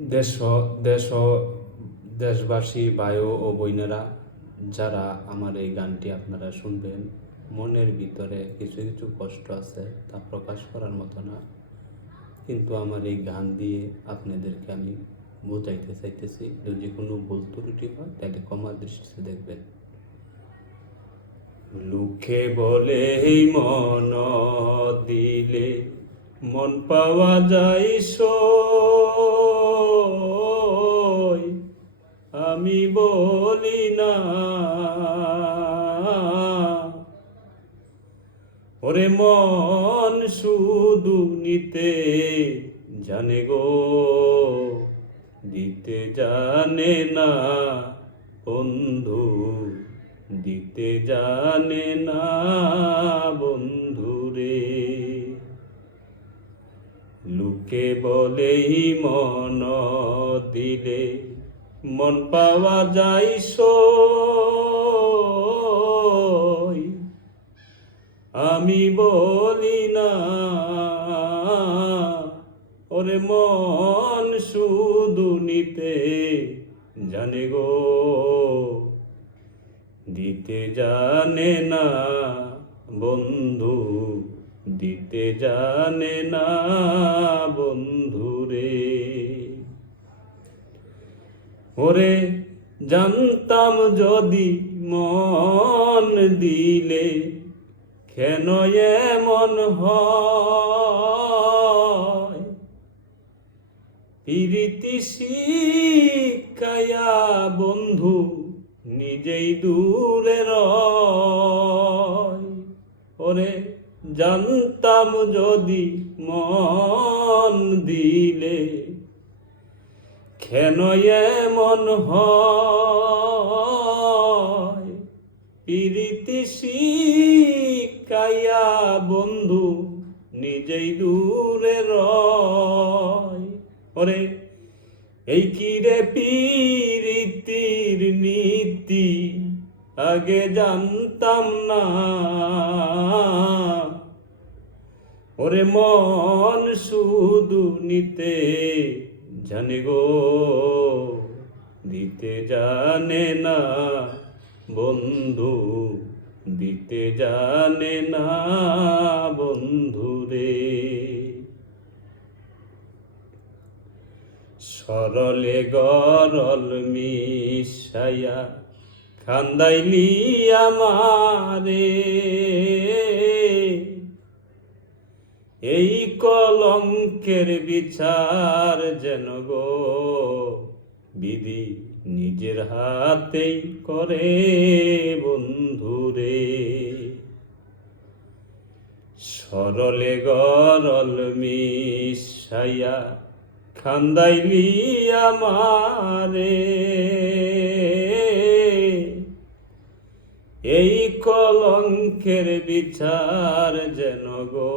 দেশ দেশ দেশবাসী ভাই ও বোনেরা, যারা আমার এই গানটি আপনারা শুনবেন, মনের ভিতরে কিছু কিছু কষ্ট আছে, তা প্রকাশ করার মতো না, কিন্তু আমার এই গান দিয়ে আপনাদেরকে আমি বোঝাইতে চাইতেছি। যদি কোনো ভুল ত্রুটি হয় তাহলে ক্ষমা দৃষ্টিতে দেখবেন। লোকে বলে এই মন দিলে মন পাওয়া যায় সই, আমি বলি না। ওরে মন শুধু নিতে জানে গো, দিতে জানে না বন্ধু, দিতে জানে না বন্ধু রে। লোকে বলেই মন দিলে মন পাওয়া যায় সই, আমি বলি না। ওরে মন শুধু নিতে জানে গো, দিতে জানে না বন্ধু, দিতে জানে না বন্ধু রে। ওরে জানতাম যদি মন দিলে কেন এমন হয়, প্রীতি শিখায়া বন্ধু নিজেই দূরে রয়। ওরে জানতাম যদি মন দিলে কেন এমন হয়, প্রীতি শিখায়া বন্ধু নিজেই দূরে রয়। ওরে এই কি রে প্রীতির নীতি, আগে জানতাম না। ওরে মন শুধু নিতে জানে গো, দিতে জানে না বন্ধু, দিতে জানে না বন্ধু রে। সরলে গরল মিশাইয়া খান্দাইলি আমারে, এই কলঙ্কের বিচার যেন গো বিধি নিজের হাতেই করে বন্ধুরে। সরলে গরল মিশাইয়া খান্দাইলি আমারে, এই কলঙ্কের বিচার যেন গো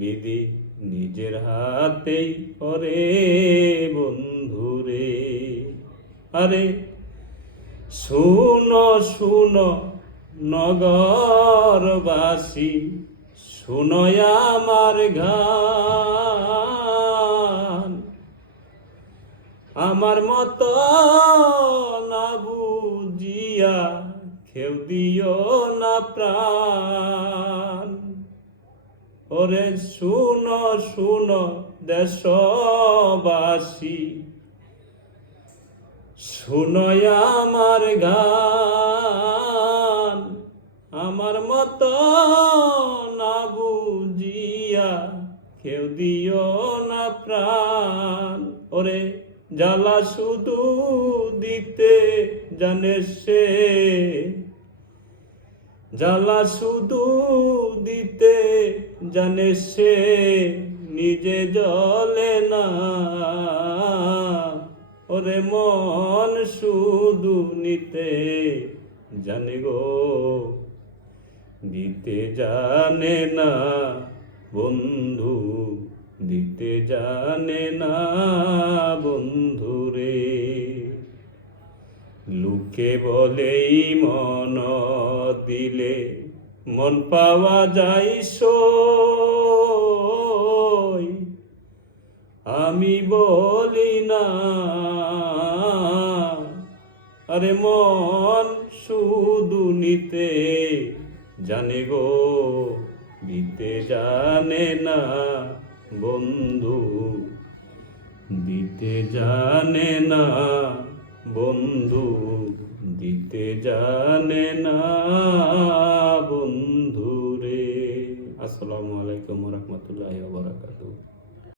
বিধি নিজের হাতেই করে বন্ধুরে। আরে শুনো শুনো নগরবাসী, শুনো আমার গান, আমার মতো না বুঝিয়া কেউ দিও না প্রাণ। ওরে শুনো শুনো দেশবাসী, শুনো আমার গান, আমার মতো না বুঝিয়া কেউ দিও না প্রাণ। ওরে জ্বালা শুধু দিতে জানে সে, জ্বালা শুধু দিতে জানে সে, নিজে জ্বলে না। ওরে মন শুধু নিতে জানে গো, দিতে জানে না বন্ধু, দিতে জানে না বন্ধু রে। লোকে বলেই মন দিলে মন পাওয়া যায় সই, আমি বলি না, আরে মন শুধু নিতে জানে গো, দিতে জানে না বন্ধু, দিতে জানে না বন্ধু, দিতে জানে না বন্ধু রে। আসসালামু আলাইকুম ওয়া রাহমাতুল্লাহি ওয়া বারাকাতুহু।